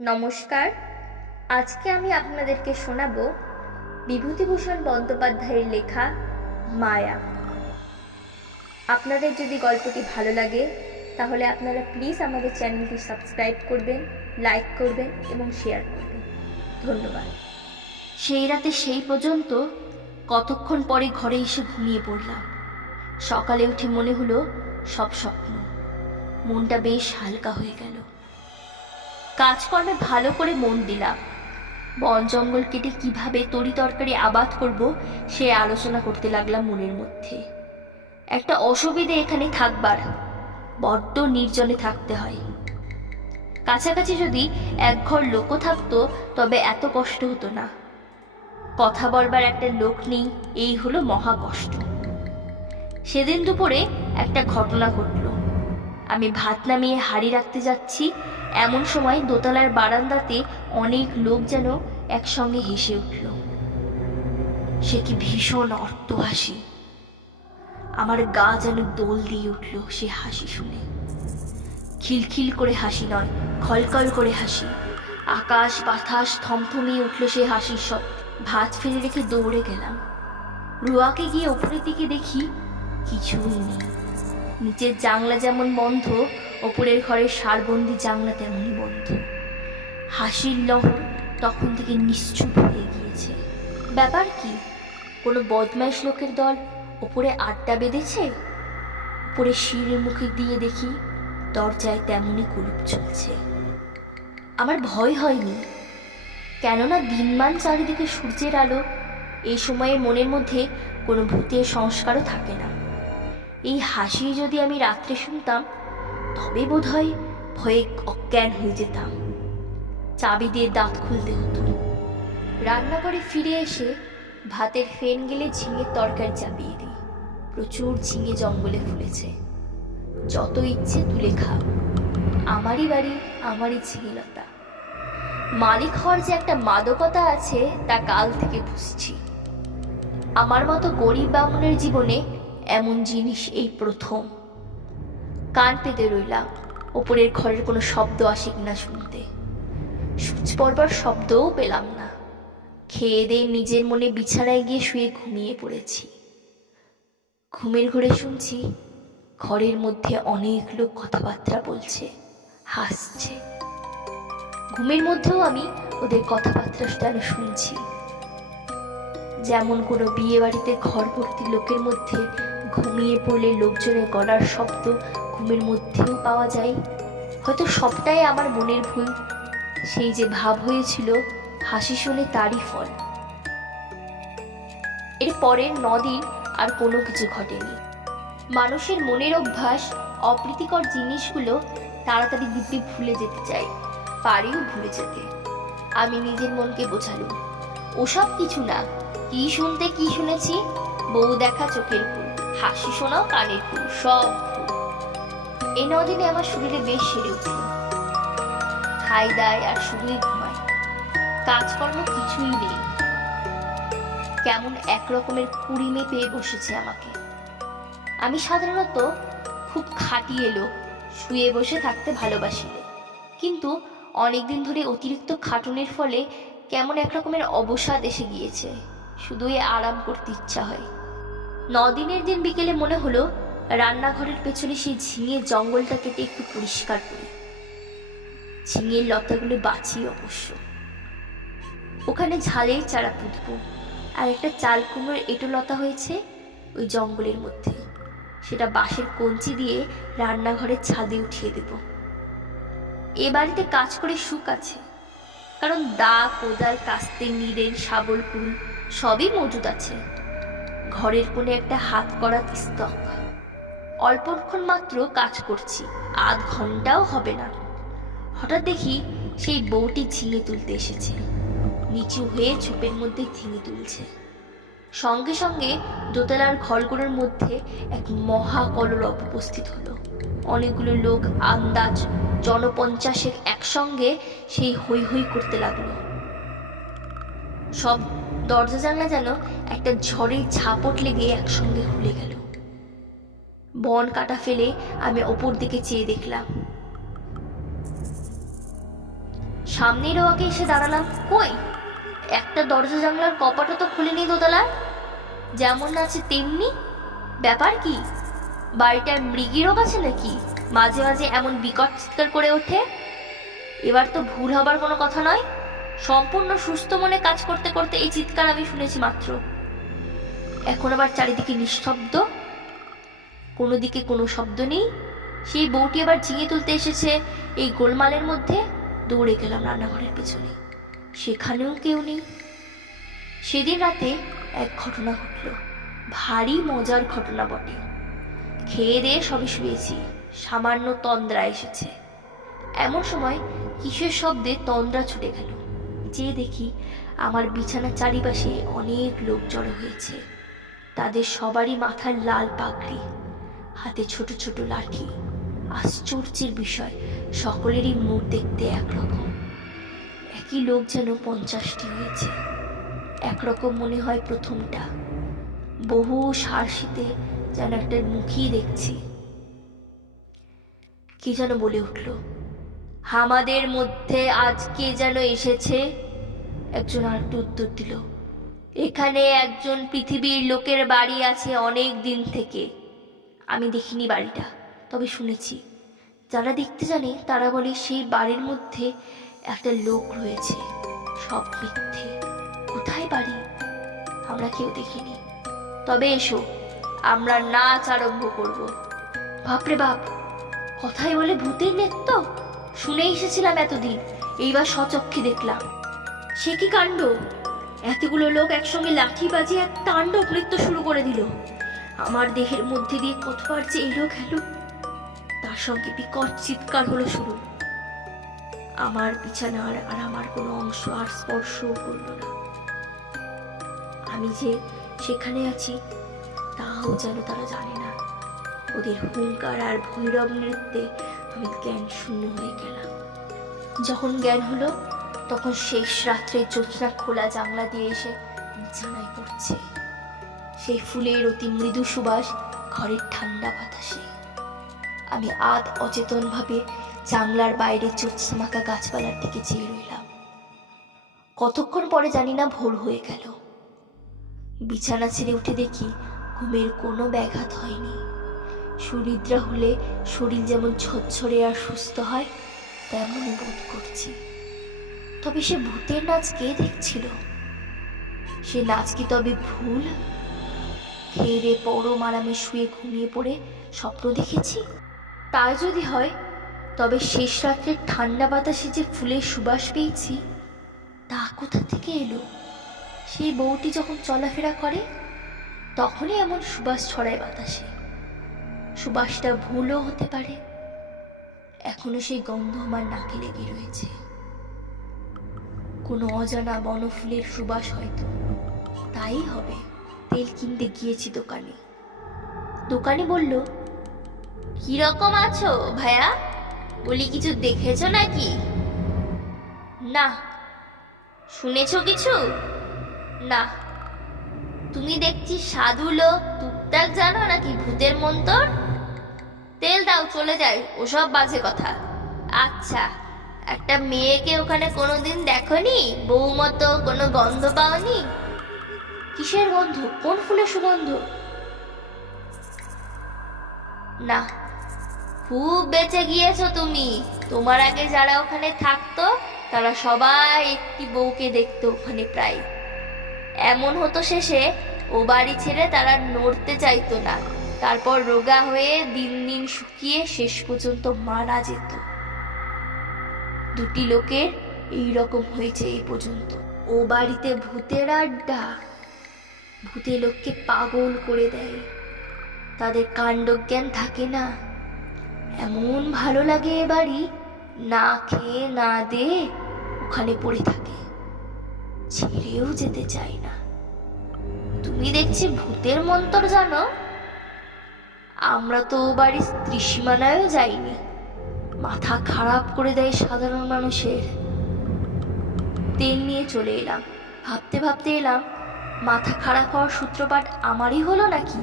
নমস্কার। আজকে আমি আপনাদেরকে শোনাবো বিভূতিভূষণ বন্দ্যোপাধ্যায়ের লেখা মায়া। আপনাদের যদি গল্পটি ভালো লাগে তাহলে আপনারা প্লিজ আমাদের চ্যানেলটি সাবস্ক্রাইব করবেন, লাইক করবেন এবং শেয়ার করবেন। ধন্যবাদ। সেই রাতে সেই পর্যন্ত কতক্ষণ পরে ঘরে এসে ঘুমিয়ে পড়লাম। সকালে উঠে মনে হলো সব স্বপ্ন। মনটা বেশ হালকা হয়ে গেল। কাজকর্মে ভালো করে মন দিলাম। বন জঙ্গল কেটে কিভাবে তরি তরকারি আবাদ করব সে আলোচনা করতে লাগলাম মনের মধ্যে। একটা অসুবিধে এখানে থাকবার, বড্ড নির্জনে থাকতে হয়। কাছাকাছি যদি একঘর লোকও থাকতো তবে এত কষ্ট হতো না। কথা বলবার একটা লোক নেই, এই হলো মহা কষ্ট। সেদিন দুপুরে একটা ঘটনা ঘটল। আমি ভাত নামিয়ে হাঁড়ি রাখতে যাচ্ছি, এমন সময় দোতলার বারান্দাতে অনেক লোক যেন একসঙ্গে হেসে উঠল। সে কি ভীষণ অট্ট হাসি! আমার গা যেন দোল দিয়ে উঠল সে হাসি শুনে। খিলখিল করে হাসি নয়, খলকল করে হাসি। আকাশ বাতাস থমথমিয়ে উঠল সে হাসির শব্দ। ভাত ফেলে রেখে দৌড়ে গেলাম। রুয়াকে গিয়ে ওপরের দিকে দেখি কিছুই নেই। নিচের জানলা যেমন বন্ধ, ওপরের ঘরের সারবন্দি জানলা তেমনই বন্ধ। হাসির লহর তখন থেকে নিশ্চুপ হয়ে গিয়েছে। ব্যাপার কি? কোনো বদমাইশ লোকের দল ওপরে আড্ডা বেঁধেছে? উপরে সিঁড়ির মুখে দিয়ে দেখি দরজায় তেমনই কুলুপ চলছে। আমার ভয় হয়নি, কেননা দিনমান চারিদিকে সূর্যের আলো। এই সময়ে মনের মধ্যে কোনো ভূতের সংস্কারও থাকে না। এই হাসি যদি আমি রাত্রে শুনতাম তবে বোধহয় ভয়ে অজ্ঞান হয়ে যেতাম। চাবি দিয়ে দাঁত খুলতে হতো। রান্নাঘরে ফিরে এসে ভাতের ফেন গেলে ঝিঙের তরকারি চাপিয়ে দিই। প্রচুর ঝিঙে জঙ্গলে ফুলেছে, যত ইচ্ছে তুলে খাও। আমারই বাড়ি, আমারই ঝিঙেলতা। মালিক হওয়ার যে একটা মাদকতা আছে তা কাল থেকে বুঝছি। আমার মতো গরিব বামুনের জীবনে এমন জিনিস এই প্রথম। কান পেতে রইলাম ওপরের ঘরের কোনো শব্দ আসে কিনা শুনতে। সূচ পড়বার শব্দও পেলাম না। খেয়ে দিয়ে নিজের মনে বিছানায় গিয়ে শুয়ে ঘুমিয়ে পড়েছি। ঘুমের ঘরে শুনছি ঘরের মধ্যে অনেক লোক কথাবার্তা বলছে, হাসছে। ঘুমের মধ্যেও আমি ওদের কথাবার্তা যেন শুনছি। যেমন কোনো বিয়ে বাড়িতে ঘর ভর্তি লোকের মধ্যে ঘুমিয়ে পড়লে লোকজনের গলার শব্দ ঘুমের মধ্যেও পাওয়া যায়। হয়তো সবটাই আমার মনের ভুল। সেই যে ভাব হয়েছিল হাসি শুনে তারই ফল। এর পরের 9 দিন আর কোনো কিছু ঘটেনি। মানুষের মনের অভ্যাস অপ্রীতিকর জিনিসগুলো তাড়াতাড়ি দিব্যি ভুলে যেতে চাই, পারেও ভুলে যেতে। আমি নিজের মনকে বোঝালুম ওসব কিছু না। কি শুনতে কি শুনেছি? বউ দেখা চোখের ফুল, হাসি শোনাও কানের ফুল, সব ভুল। এই 9 দিনে আমার শরীরে বেশ সেরে উঠল। খাই দায় আর শুধুই ঘুমাই, কাজকর্ম কিছুই নেই। কেমন একরকমের কুড়িমে পেয়ে বসেছে আমাকে। আমি সাধারণত খুব খাটিয়ে লোক, শুয়ে বসে থাকতে ভালোবাসিলে, কিন্তু অনেকদিন ধরে অতিরিক্ত খাটুনের ফলে কেমন একরকমের অবসাদ এসে গিয়েছে। শুধুই আরাম করতে ইচ্ছা হয়। 9 দিনের দিন বিকেলে মনে হলো রান্নাঘরের পেছনে সেই ঝিঙের জঙ্গলটা কেটে একটু পরিষ্কার করি। ঝিঙের লতাগুলো বাঁচি অবশ্য। ওখানে ঝালের চারা পুঁতবো। আর একটা চাল কুমড়োর এঁটো লতা হয়েছে ওই জঙ্গলের মধ্যে, সেটা বাঁশের কঞ্চি দিয়ে রান্নাঘরের ছাদে উঠিয়ে দেব। এ বাড়িতে কাজ করে সুখ আছে, কারণ দা, কোদাল, কাস্তে, নিরেন, শাবল, কুল সবই মজুদ আছে। ঘরের কোণে একটা হাত করা স্তক। অল্পক্ষণ মাত্র কাজ করছি, আধ ঘন্টাও হবে না। হঠাৎ দেখি সেই বউটি ঝিঙে তুলতে এসেছে। নিচু হয়ে ঝোপের মধ্যে ঝিঙে তুলছে। সঙ্গে সঙ্গে দোতলার ঘরগুলোর মধ্যে এক মহা কলরব উপস্থিত হলো। অনেকগুলো লোক আন্দাজ 50 একসঙ্গে সেই হৈ হৈ করতে লাগলো। সব দরজা জানলা যেন একটা ঝড়ের ঝাপট লেগে একসঙ্গে খুলে গেল। বন কাটা ফেলে আমি ওপর দিকে চেয়ে দেখলাম। সামনের রোয়াকে এসে দাঁড়ালাম। কই, একটা দরজা জানলার কপাটা তো খুলেনি দোতলার, যেমন আছে তেমনি। ব্যাপার কি? বাড়িটার মৃগী রোগ আছে নাকি? মাঝে মাঝে এমন বিকট চিৎকার করে ওঠে। এবার তো ভুল হবার কোনো কথা নয়। সম্পূর্ণ সুস্থ মনে কাজ করতে করতে এই চিৎকার আমি শুনেছি মাত্র। এখন আবার চারিদিকে নিস্তব্ধ, কোনো দিকে কোনো শব্দ নেই। সেই বউটি আবার ঝিঙে তুলতে এসেছে এই গোলমালের মধ্যে। দৌড়ে গেলাম রান্নাঘরের পেছনে, সেখানেও কেউ নেই। সেদিন রাতে এক ঘটনা ঘটল, ভারী মজার ঘটনা বটে। খেয়ে দিয়ে সবে শুয়েছি, সামান্য তন্দ্রা এসেছে। এমন সময় কিসের শব্দে তন্দ্রা ছুটে গেল। যেয়ে দেখি আমার বিছানার চারিপাশে অনেক লোক জড়ো হয়েছে। তাদের সবারই মাথার লাল পাগড়ি, হাতে ছোট ছোট লাঠি। আশ্চর্যের বিষয়, সকলেরই মুখ দেখতে একরকম। একই লোক যেন 50টি হয়েছে। একরকম মনে হয় প্রথমটা। বহু সারশিতে যেন একটা মুখই দেখছি। কি যেন বলে উঠল, আমাদের মধ্যে আজকে যেন এসেছে। একজন আরেকটু উত্তর দিল, এখানে একজন পৃথিবীর লোকের বাড়ি আছে অনেক দিন থেকে। আমি দেখিনি বাড়িটা, তবে শুনেছি। যারা দেখতে জানে তারা বলে সেই বাড়ির মধ্যে একটা লোক রয়েছে। সব মিথ্যে। কোথায় বাড়ি আমরা কেউ দেখিনি। তবে এসো, আমরা নাচ আরম্ভ করব। বাপরে বাপ, কথাই বলে ভূতের নৃত্য। শুনে এসেছিলাম এতদিন, এইবার স্বচক্ষে দেখলাম। সে কি কাণ্ড! এতগুলো লোক একসঙ্গে লাঠি বাজিয়ে এক তাণ্ডব নৃত্য শুরু করে দিল। আমার দেহের মধ্যে দিয়ে কতবার যে এলো গেল, তার সঙ্গে বিকট চিৎকার হলো শুরু। আমার বিছানার আর আমার কোনো অংশ আর স্পর্শও করলো না। আমি যে সেখানে আছি তাও যেন তারা জানে না। ওদের হুঙ্কার আর ভৈরব নৃত্যে আমি জ্ঞান শূন্য হয়ে গেলাম। যখন জ্ঞান হলো তখন শেষ রাত্রে জ্যোৎস্না খোলা জানলা দিয়ে এসে বিছানায় পড়ছে। সেই ফুলের অতি মৃদু সুবাস ঘরের ঠান্ডা বাতাসে। আমি আধ অচেতনভাবে জানলার বাইরে জ্যোৎস্নামাখা গাছপালার দিকে চেয়ে রইলাম। কতক্ষণ পরে জানি না ভোর হয়ে গেল। বিছানা ছেড়ে উঠে দেখি ঘুমের কোনো ব্যাঘাত হয়নি। সুনিদ্রা হলে শরীর যেমন ঝরঝরে আর সুস্থ হয় তেমনই বোধ করছি। তবে সে ভূতের নাচ কে দেখছিল? সে নাচ কি তবে ভুল? খেয়ে পরম আরামে শুয়ে ঘুমিয়ে পড়ে স্বপ্ন দেখেছি? তাই যদি হয় তবে শেষ রাত্রে ঠান্ডা বাতাসে যে ফুলের সুবাস পেয়েছি তা কোথা থেকে এলো? সেই বউটি যখন চলাফেরা করে তখনই এমন সুবাস ছড়ায় বাতাসে। সুবাসটা ভুলও হতে পারে। এখনো সেই গন্ধ আমার নাকে লেগে রয়েছে। কোনো অজানা বনফুলের সুবাস হয়তো। তাই হবে। তেল কিনতে গিয়েছি দোকানে। দোকানি বলল, কিরকম আছো ভাইয়া? বলি, কিছু দেখেছো নাকি? না। শুনেছো কিছু? না। তুমি দেখছি সাধু লোক, টুকটাক জানো নাকি ভূতের মন্তর? তেল দাও, চলে যাই, ওসব বাজে কথা। আচ্ছা, একটা মেয়েকে ওখানে কোনোদিন দেখনি? বউ মতো কোনো গন্ধ পাওনি? কিসের গন্ধ? কোন ফুলের সুগন্ধ? না। খুব বেঁচে গিয়েছো তুমি। তোমার আগে যারা ওখানে থাকতো তারা সবাই একটি বউকে দেখতো ওখানে প্রায়। এমন হতো শেষে ও বাড়ি ছেড়ে তারা নড়তে চাইতো না। তারপর রোগা হয়ে দিন দিন শুকিয়ে শেষ পর্যন্ত মারা যেত। দুটি লোকের এই রকম হয়েছে এই পর্যন্ত। ও বাড়িতে ভূতের আড্ডা। ভূতে লোককে পাগল করে দেয়। তাদের কাণ্ডজ্ঞান থাকে না। এমন ভালো লাগে এ বাড়ি, না খেয়ে না দে ওখানে পড়ে থাকে, ছেড়েও যেতে চায় না। তুমি দেখছি ভূতের মন্তর জানো। আমরা তো ও বাড়ির ত্রিসীমানায়ও যাইনি। মাথা খারাপ করে দেয় সাধারণ মানুষের। তেল নিয়ে চলে এলাম। ভাবতে ভাবতে এলাম, মাথা খারাপ হওয়ার সূত্রপাত আমারই হলো নাকি?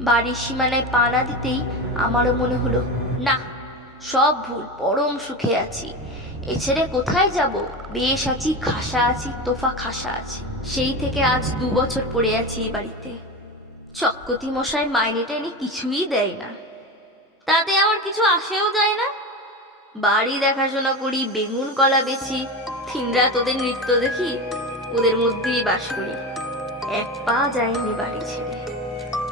বাড়ির সীমানায় পা না দিতেই আমারও মনে হলো, না, সব ভুল, পরম সুখে আছি। এ ছেড়ে কোথায় যাব? বেশ আছি, খাসা আছি, তোফা খাসা আছি। সেই থেকে আজ 2 বছর পড়ে আছি এই বাড়িতে। চক্কতি মশাই মাইনে টাইনে কিছুই দেয় না, তাতে আমার কিছু আসেও যায় না। বাড়ি দেখাশোনা করি, বেগুন কলা বেচি, 3 রাত ওদের নৃত্য দেখি, ওদের মধ্যেই বাস করি। এক পা যায়নি বাড়ি ছেড়ে।